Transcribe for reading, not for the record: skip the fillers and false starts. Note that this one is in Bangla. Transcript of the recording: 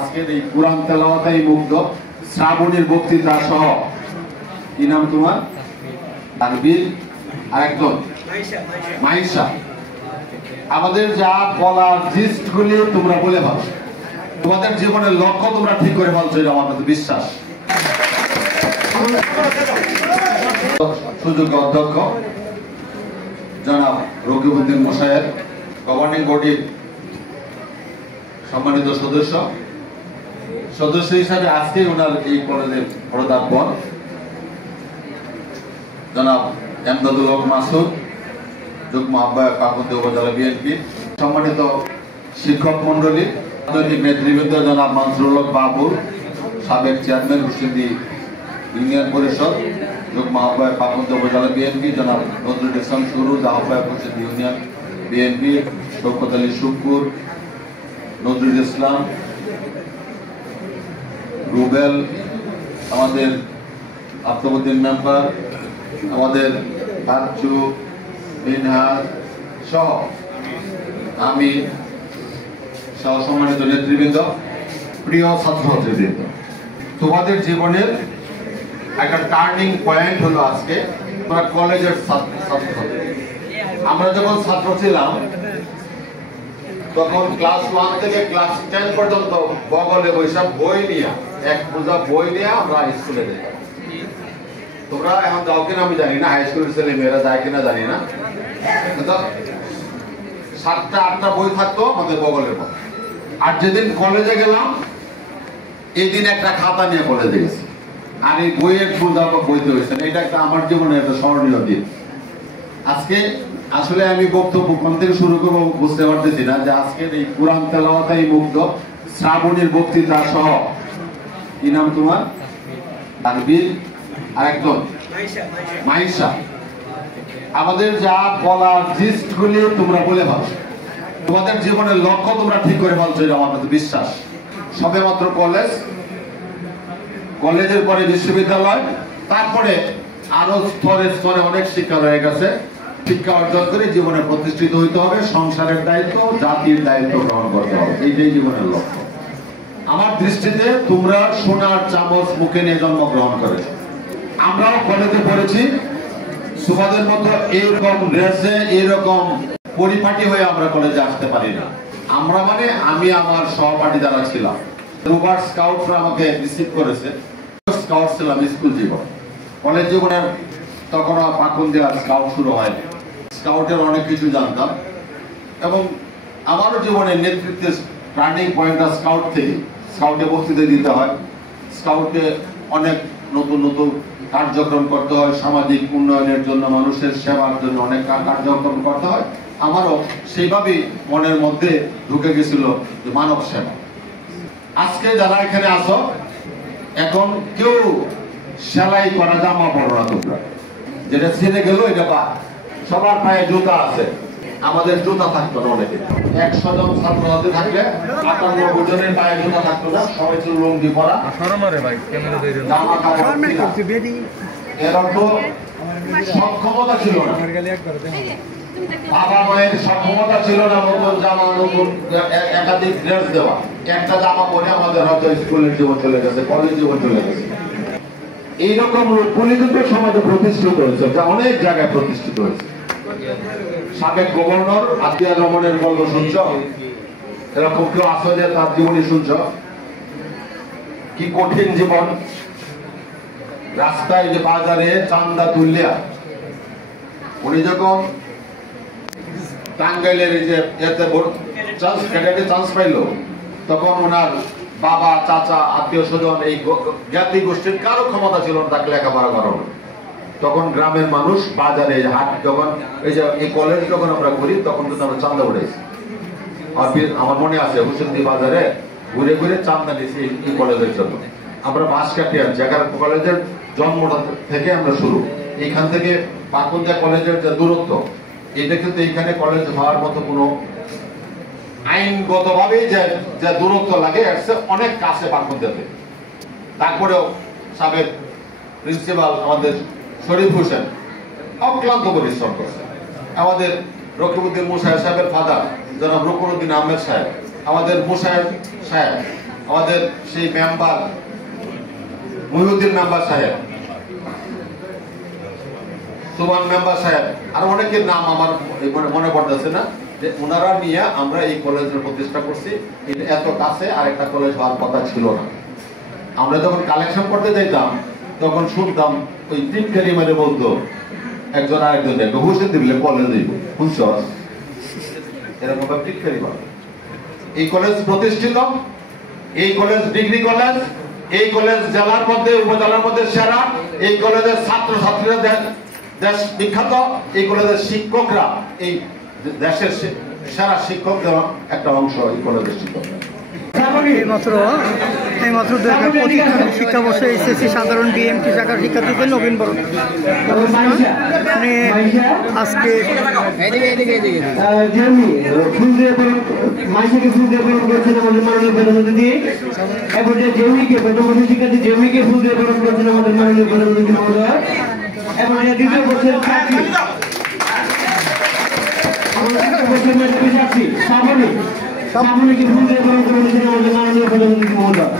আজকের এই কুরআন তেলাওয়াতেই মুগ্ধ শ্রাবণীর বক্তৃতা সহ কি নাম তোমার? তানবীর আরেকজন মাইশা। আমাদের যা বলার জিস্টগুলি তোমরা বলে ভালো, তোমাদের জীবনের লক্ষ্য তোমরা ঠিক করে বলছো, এটা আমার কাছে বিশ্বাস। সুযোগ্য অধ্যক্ষ জনাব রকিবউদ্দিন মোশায়ের, গভর্নিং বডির সম্মানিত সদস্য হিসাবে আজকে ওনার এই কলেজের পদার্পণ, জনাব এমদাদুল হক মাসুদ, যুগ্ম আহ্বায়ক পাকুন্দিয়া উপজেলা বিএনপি, সম্মানিত শিক্ষক মন্ডলী, রাজনৈতিক নেতৃবৃন্দ জনাব মানসুরুল হক বাবুল, সাবেক চেয়ারম্যান হুসেন্দি ইউনিয়ন পরিষদ, যুগ্ম আহ্বায়ক পাকুন্দিয়া উপজেলা বিএনপি, জনাব নজরুল ইসলাম সুরুজ, আহ্বায়ক হুসেন্দি ইউনিয়ন বিএনপি, শওকত আলী শুক্কুর, নজরুল ইসলাম, রুবেল, আমাদের আফতাবউদ্দিন মেম্বার, আমাদের বাচ্চু, মিনহাজ সহ আমি সহ সম্মানিত নেতৃবৃন্দ, প্রিয় ছাত্রছাত্রীবৃন্দ, তোমাদের জীবনের একটা টার্নিং পয়েন্ট হলো আজকে তোমরা কলেজের ছাত্রছাত্রী। আমরা যখন ছাত্র ছিলাম তখন ক্লাস 1 থেকে ক্লাস 10 পর্যন্ত বগলে বৈশাখ বই নিয়ে, এক পূজা বই নিয়ে আমরা স্কুলে যেতাম। তোমরা এখন যাও কিনা আমি জানি না, হাই স্কুলের ছেলে মেয়েরা যায় কিনা জানি না, 7টা-8টা বই থাকতো আমাদের বগলের মধ্যে। আর যেদিন কলেজে গেলাম এই দিন একটা খাতা নিয়ে কলেজে গেছি, আর এই বইয়ের পূজা বইতে হয়েছে। এটা একটা আমার জীবনে একটা স্মরণীয় দিন। আজকে আসলে আমি বক্তব্য কোন থেকে শুরু করবো বুঝতে পারতেছি না, যে আজকের এই কুরআন তেলাওয়াতেই মুগ্ধ শ্রাবণীর বক্তৃতা সহ কি নাম তোমার? তানবীর আরেকজন মাইশা। আমাদের যা বলার জিস্টগুলি তোমরা বলে ভালো, তোমাদের জীবনের লক্ষ্য তোমরা ঠিক করে বলছো, এটা আমার কাছে বিশ্বাস। সবে মাত্র কলেজের পরে বিশ্ববিদ্যালয়, তারপরে আরো স্তরে স্তরে অনেক শিক্ষা রয়ে গেছে। শিক্ষা অর্জন করে জীবনে প্রতিষ্ঠিত হইতে হবে, সংসারের দায়িত্ব, জাতির দায়িত্ব গ্রহণ করতে হবে, এইটাই জীবনের লক্ষ্য। আমার দৃষ্টিতে তোমরা সোনার চামচ মুখে নিয়ে জন্মগ্রহণ করেছো। আমরাও কলেজে পড়েছি, তোমাদের মতো এইরকম ড্রেসে এইরকম পরিপাটি হয়ে আমরা কলেজে আসতে পারি না। আমরা মানে আমি আমার সহপাঠী যারা ছিলাম, রোভার স্কাউটরা আমাকে রিসিভ করেছে। স্কাউট ছিলাম স্কুল জীবন। কলেজ জীবনের তখন পাকুন্দিয়া স্কাউট শুরু হয়নি। স্কাউটের অনেক কিছু জানতাম, এবং আমারও জীবনের নেতৃত্বের টার্নিং পয়েন্টটা স্কাউট থেকে। স্কাউটে বক্তৃতা দিতে হয়, স্কাউটে অনেক নতুন নতুন কার্যক্রম করতে হয়, সামাজিক উন্নয়নের জন্য, মানুষের সেবার জন্য অনেক কার্যক্রম করতে হয়। আমারও সেইভাবেই মনের মধ্যে ঢুকে গেছিল যে মানব সেবা। আজকে যারা এখানে আসো, এখন কেউ সেলাই করা জামা পড়ো না, তোমরা যেটা ছিঁড়ে গেল এটা বা সবার পায়ে জুতা আছে, আমাদের জুতা থাকতো না। অনেকে 100 জন ছাত্রছাত্রী থাকলে 58 জনের পায়ে জুতা থাকতো না, সবাই ছিল লুঙ্গি পরা, জামা কাপড়। এর অর্থ সক্ষমতা ছিল না, বাবা মায়ের সক্ষমতা ছিল না নতুন জামা, নতুন একাধিক ড্রেস দেওয়া। একটা জামা পরে আমাদের হয়তো স্কুলের জীবন চলে গেছে, কলেজ জীবন চলে গেছে। এইরকম লোকগুলি কিন্তু সমাজে প্রতিষ্ঠিত হয়েছে, যা অনেক জায়গায় প্রতিষ্ঠিত হয়েছে। সাবেক গভর্নর আতিয়ার রহমানের গল্প শুনছ? এরকম কেউ আছে যে তার জীবনী শুনছ? কি কঠিন জীবন। রাস্তায় যে বাজারে চান্দা তুলিয়া উনি যখন টাঙ্গাইলের যে এতে চান্স পাইল, তখন ওনার বাবা, চাচা, আত্মীয় স্বজন, এই জ্ঞাতি গোষ্ঠীর কারো ক্ষমতা ছিল না তাকে লেখাপড়া করানো। তখন গ্রামের মানুষ বাজারে হাট, যখন এই কলেজ যখন আমরা করি তখন কিন্তু আমরা চান্দা উঠেছি। আমার মনে আছে হুসেন্দি বাজারে ঘুরে ঘুরে চান্দা নিয়েছি এই কলেজের জন্য। আমরা বাস কাটিয়ে আনছি, কলেজের জন্মটা থেকে আমরা শুরু। এইখান থেকে পাকুন্দিয়া কলেজের যে দূরত্ব, এটা কিন্তু এইখানে কলেজ হওয়ার মতো কোনো আইনগত ভাবে যে দূরত্ব লাগে অনেক কাছে পাকুন্দিয়াতে। তারপরেও সাবেক প্রিন্সিপাল আমাদের শরীফ হোসেন অক্লান্ত পরিশ্রম করছে। আমাদের রকিবউদ্দিন মোশায়ের সাহেবের ফাদার জনাব রুকনুদ্দিন আহমেদ সাহেব, আমাদের মোশায়ের সাহেব আমাদের সেই মেম্বার মহিউদ্দিন মেম্বার সাহেব, সুমান মেম্বার সাহেব, আর অনেকের নাম আমার মনে পড়তেছে না, যে ওনারা নিয়ে আমরা এই কলেজের প্রতিষ্ঠা করছি। এটা এত কাছে আর একটা কলেজ হওয়ার কথা ছিল না। আমরা যখন কালেকশন করতে যাইতাম তখন শুনতাম ওই তিন ফেরি মেরে বলতো একজন আরেকজন দেখবে হুসেন দিবলে কলেজ দিব বুঝছ, এরকম তিন ফেরি বলে। এই কলেজ প্রতিষ্ঠিত, এই কলেজ ডিগ্রি কলেজ, এই কলেজ জেলার মধ্যে উপজেলার মধ্যে সেরা, এই কলেজের ছাত্র ছাত্রীরা দেশ বিখ্যাত, এই কলেজের শিক্ষকরা এই দেশের সেরা শিক্ষকদের একটা অংশ এই কলেজের শিক্ষক। এইমাত্র 2025 শিক্ষাবর্ষে এসএসসি সাধারণ বিএমটি শাখার শিক্ষার্থীদের নবীন বরণ আজকে দ্বিতীয় বছর সামনেকে ফুল দিয়ে বরণ করে দিয়েছেন আমাদের মাননীয় প্রধানমন্ত্রী মহোদয়।